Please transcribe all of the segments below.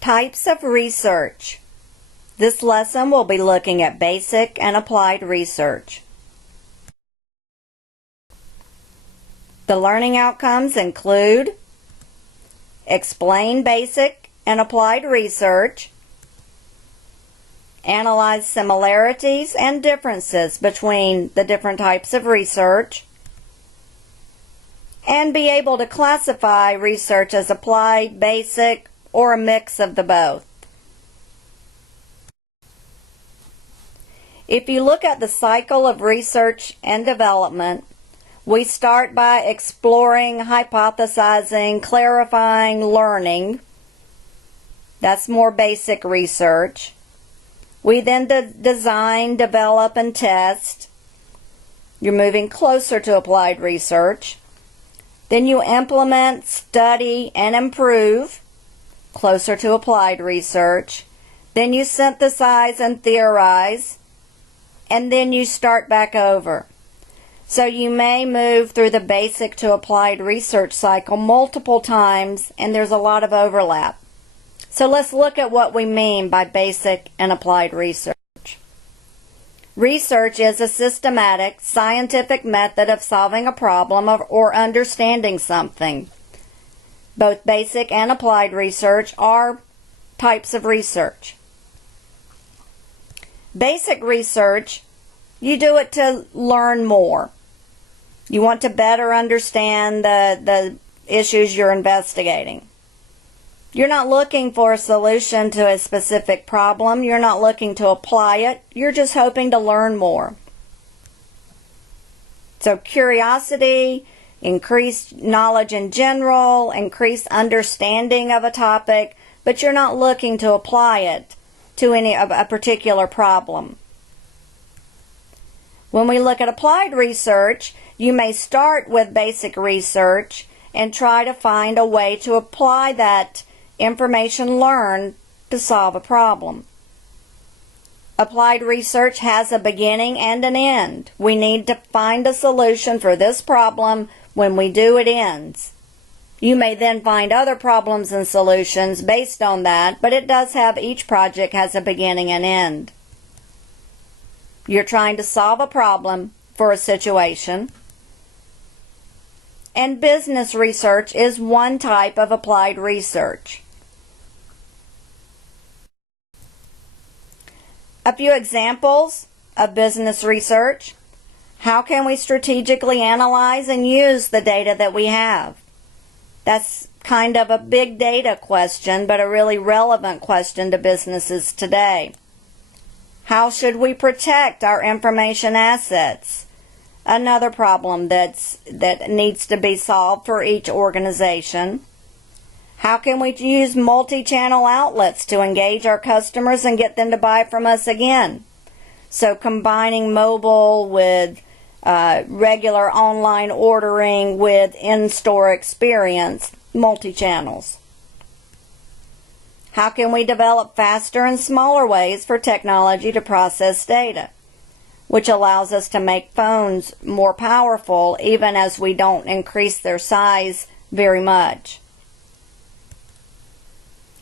Types of research. This lesson will be looking at basic and applied research. The learning outcomes include explain basic and applied research, analyze similarities and differences between the different types of research, and be able to classify research as applied, basic, or a mix of the both. If you look at the cycle of research and development, we start by exploring, hypothesizing, clarifying, learning. That's more basic research. We then design, develop, and test. You're moving closer to applied research. Then you implement, study, and improve, closer to applied research. Then you synthesize and theorize, and then you start back over. So you may move through the basic to applied research cycle multiple times, and there's a lot of overlap. So let's look at what we mean by basic and applied research. Research is a systematic, scientific method of solving a problem or understanding something. Both basic and applied research are types of research. Basic research, you do it to learn more. You want to better understand the issues you're investigating. You're not looking for a solution to a specific problem. You're not looking to apply it. You're just hoping to learn more. So curiosity, increased knowledge in general, increased understanding of a topic, but you're not looking to apply it to a particular problem. When we look at applied research, you may start with basic research and try to find a way to apply that information learned to solve a problem. Applied research has a beginning and an end. We need to find a solution for this problem. When we do, it ends. You may then find other problems and solutions based on that, but it does have, each project has a beginning and end. You're trying to solve a problem for a situation. And business research is one type of applied research. A few examples of business research. How can we strategically analyze and use the data that we have? That's kind of a big data question, but a really relevant question to businesses today. How should we protect our information assets? Another problem that needs to be solved for each organization. How can we use multi-channel outlets to engage our customers and get them to buy from us again? So combining mobile with regular online ordering with in-store experience, multi-channels. How can we develop faster and smaller ways for technology to process data, which allows us to make phones more powerful even as we don't increase their size very much?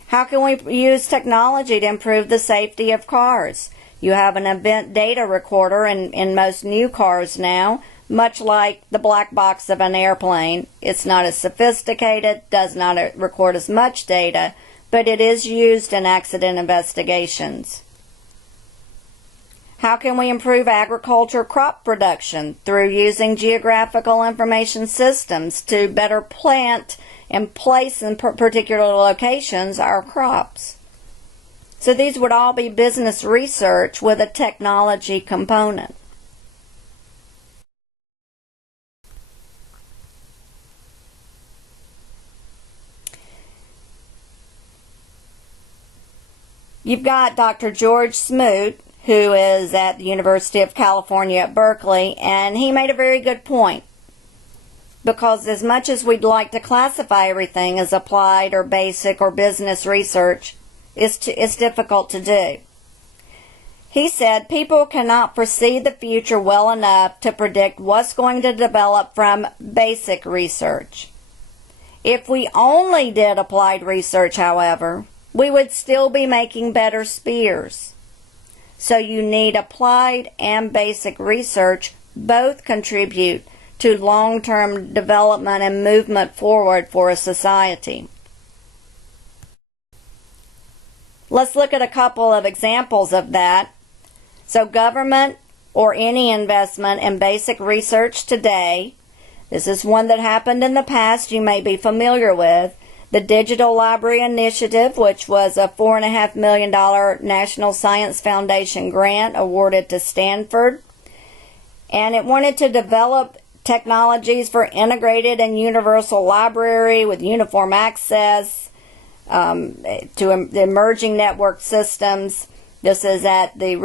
How can we use technology to improve the safety of cars? You have an event data recorder in most new cars now, much like the black box of an airplane. It's not as sophisticated, does not record as much data, but it is used in accident investigations. How can we improve agriculture crop production? Through using geographical information systems to better plant and place in particular locations our crops. So these would all be business research with a technology component. You've got Dr. George Smoot, who is at the University of California at Berkeley, and he made a very good point. Because as much as we'd like to classify everything as applied or basic or business research, it's difficult to do. He said people cannot foresee the future well enough to predict what's going to develop from basic research. If we only did applied research, however, we would still be making better spears. So you need applied and basic research. Both contribute to long-term development and movement forward for a society. Let's look at a couple of examples of that. So government or any investment in basic research today, this is one that happened in the past you may be familiar with. The Digital Library Initiative, which was a $4.5 million National Science Foundation grant awarded to Stanford. And it wanted to develop technologies for integrated and universal library with uniform access to the emerging network systems. This is at the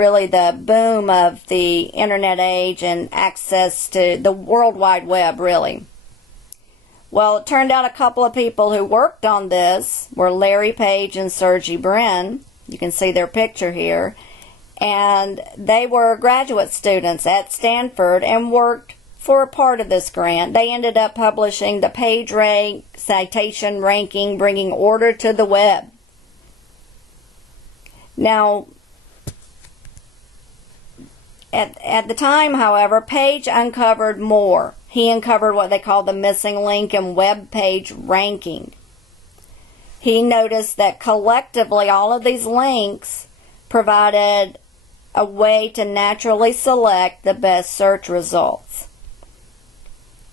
boom of the internet age and access to the World Wide Web, really. Well, it turned out a couple of people who worked on this were Larry Page and Sergey Brin. You can see their picture here. And they were graduate students at Stanford and worked for a part of this grant. They ended up publishing the PageRank citation ranking, bringing order to the web. Now, at the time, however, Page uncovered more. He uncovered what they call the missing link in web page ranking. He noticed that collectively all of these links provided a way to naturally select the best search results.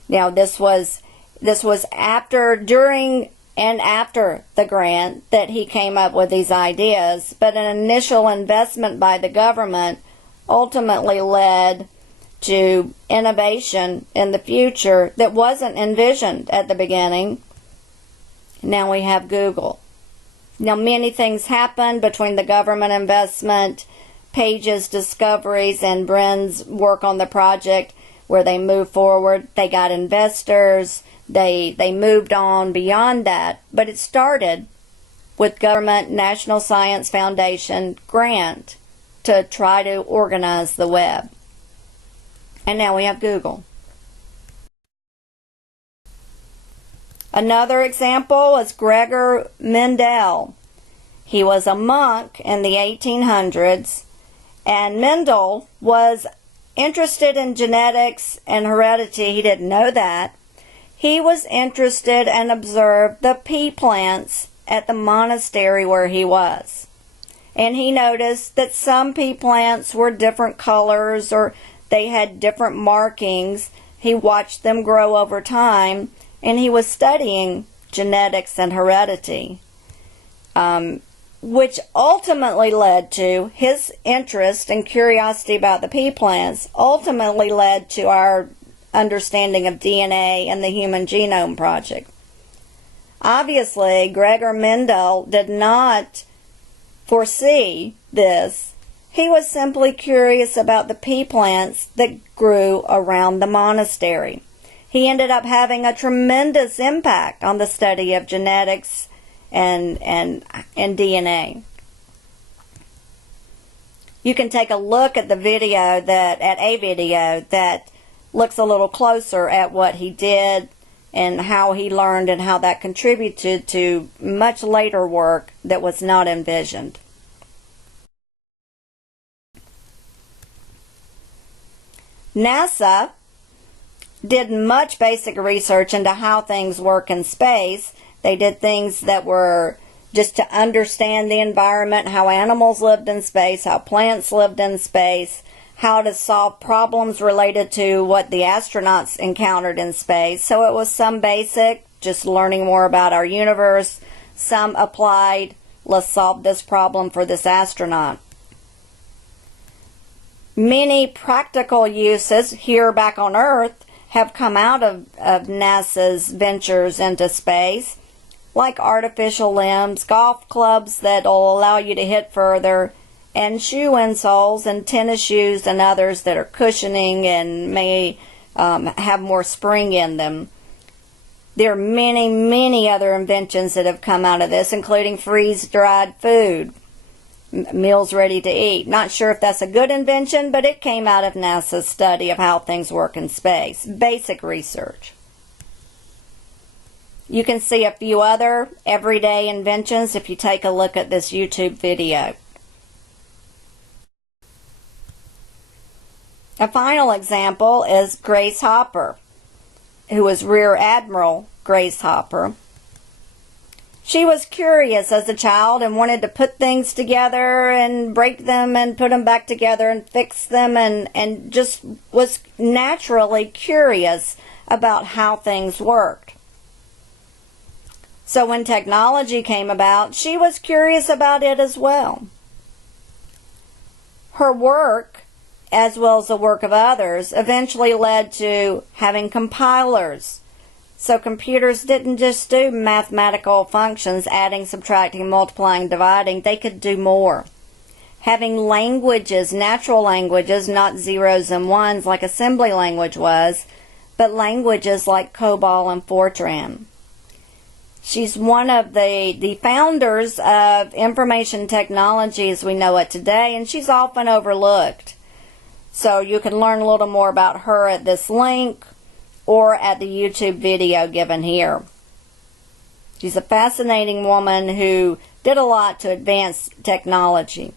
Now, this was during and after the grant that he came up with these ideas, but an initial investment by the government ultimately led to innovation in the future that wasn't envisioned at the beginning. Now we have Google. Now many things happened between the government investment, Page's discoveries, and Brin's work on the project where they moved forward. They got investors. They moved on beyond that. But it started with government National Science Foundation grant to try to organize the web. And now we have Google. Another example is Gregor Mendel. He was a monk in the 1800s, and Mendel was interested in genetics and heredity. He didn't know that. He was interested and observed the pea plants at the monastery where he was. And he noticed that some pea plants were different colors or they had different markings. He watched them grow over time, and he was studying genetics and heredity, which ultimately led to his interest and curiosity about the pea plants, ultimately led to our understanding of DNA and the Human Genome Project. Obviously, Gregor Mendel did not foresee this. He was simply curious about the pea plants that grew around the monastery. He ended up having a tremendous impact on the study of genetics and DNA. You can take a look at a video that looks a little closer at what he did and how he learned and how that contributed to much later work that was not envisioned. NASA did much basic research into how things work in space. They did things that were just to understand the environment, how animals lived in space, how plants lived in space, how to solve problems related to what the astronauts encountered in space. So it was some basic, just learning more about our universe, some applied, let's solve this problem for this astronaut. Many practical uses here back on Earth have come out of NASA's ventures into space, like artificial limbs, golf clubs that will allow you to hit further, and shoe insoles and tennis shoes and others that are cushioning and may have more spring in them. There are many, many other inventions that have come out of this, including freeze-dried food, meals ready to eat. Not sure if that's a good invention, but it came out of NASA's study of how things work in space. Basic research. You can see a few other everyday inventions if you take a look at this YouTube video. A final example is Grace Hopper, who was Rear Admiral Grace Hopper. She was curious as a child and wanted to put things together and break them and put them back together and fix them, and just was naturally curious about how things worked. So when technology came about, she was curious about it as well. Her work, as well as the work of others, eventually led to having compilers. So computers didn't just do mathematical functions, adding, subtracting, multiplying, dividing. They could do more. Having languages, natural languages, not zeros and ones like assembly language was, but languages like COBOL and Fortran. She's one of the founders of information technology as we know it today, and she's often overlooked. So you can learn a little more about her at this link or at the YouTube video given here. She's a fascinating woman who did a lot to advance technology.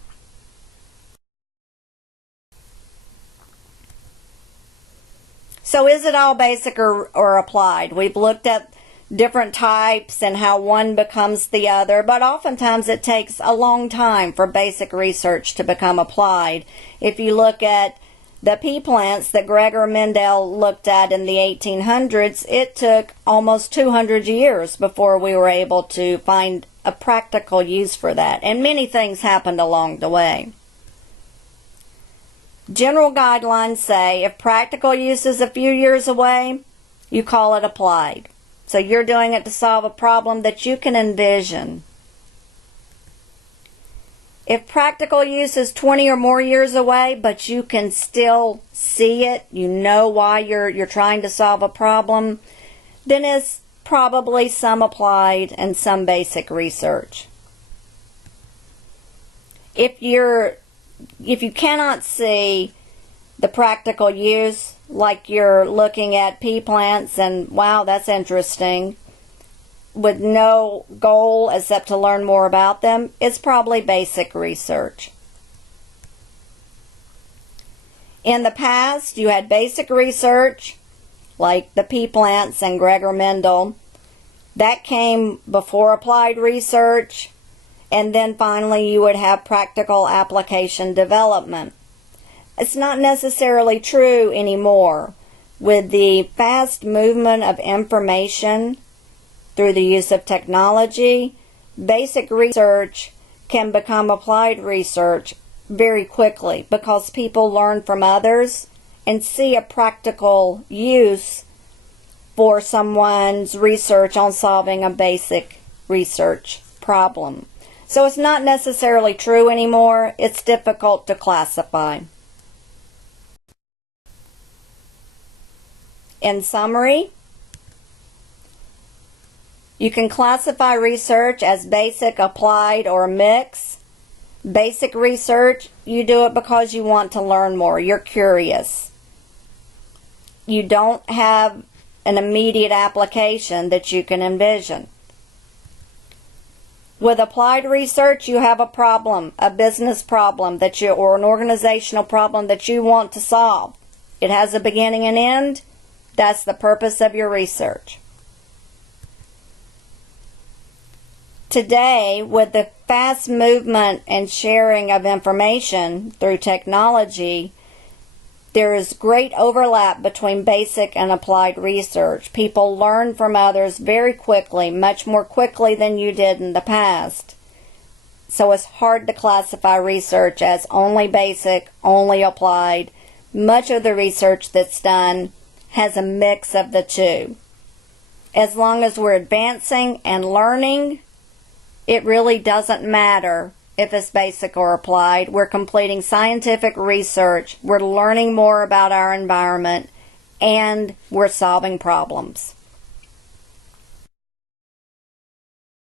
So is it all basic or applied? We've looked at different types and how one becomes the other, but oftentimes it takes a long time for basic research to become applied. If you look at the pea plants that Gregor Mendel looked at in the 1800s, it took almost 200 years before we were able to find a practical use for that, and many things happened along the way. General guidelines say if practical use is a few years away, you call it applied. So you're doing it to solve a problem that you can envision. If practical use is 20 or more years away, but you can still see it, you know why you're trying to solve a problem, then it's probably some applied and some basic research. If you cannot see the practical use, like you're looking at pea plants and wow, that's interesting, with no goal except to learn more about them, it's probably basic research. In the past, you had basic research, like the pea plants and Gregor Mendel. That came before applied research, and then finally you would have practical application development. It's not necessarily true anymore. With the fast movement of information through the use of technology, basic research can become applied research very quickly because people learn from others and see a practical use for someone's research on solving a basic research problem. So it's not necessarily true anymore. It's difficult to classify. In summary, you can classify research as basic, applied, or mix. Basic research, you do it because you want to learn more. You're curious. You don't have an immediate application that you can envision. With applied research, you have a problem, a business problem or an organizational problem that you want to solve. It has a beginning and end. That's the purpose of your research. Today, with the fast movement and sharing of information through technology, there is great overlap between basic and applied research. People learn from others very quickly, much more quickly than you did in the past. So it's hard to classify research as only basic, only applied. Much of the research that's done has a mix of the two. As long as we're advancing and learning, it really doesn't matter if it's basic or applied. We're completing scientific research, we're learning more about our environment, and we're solving problems.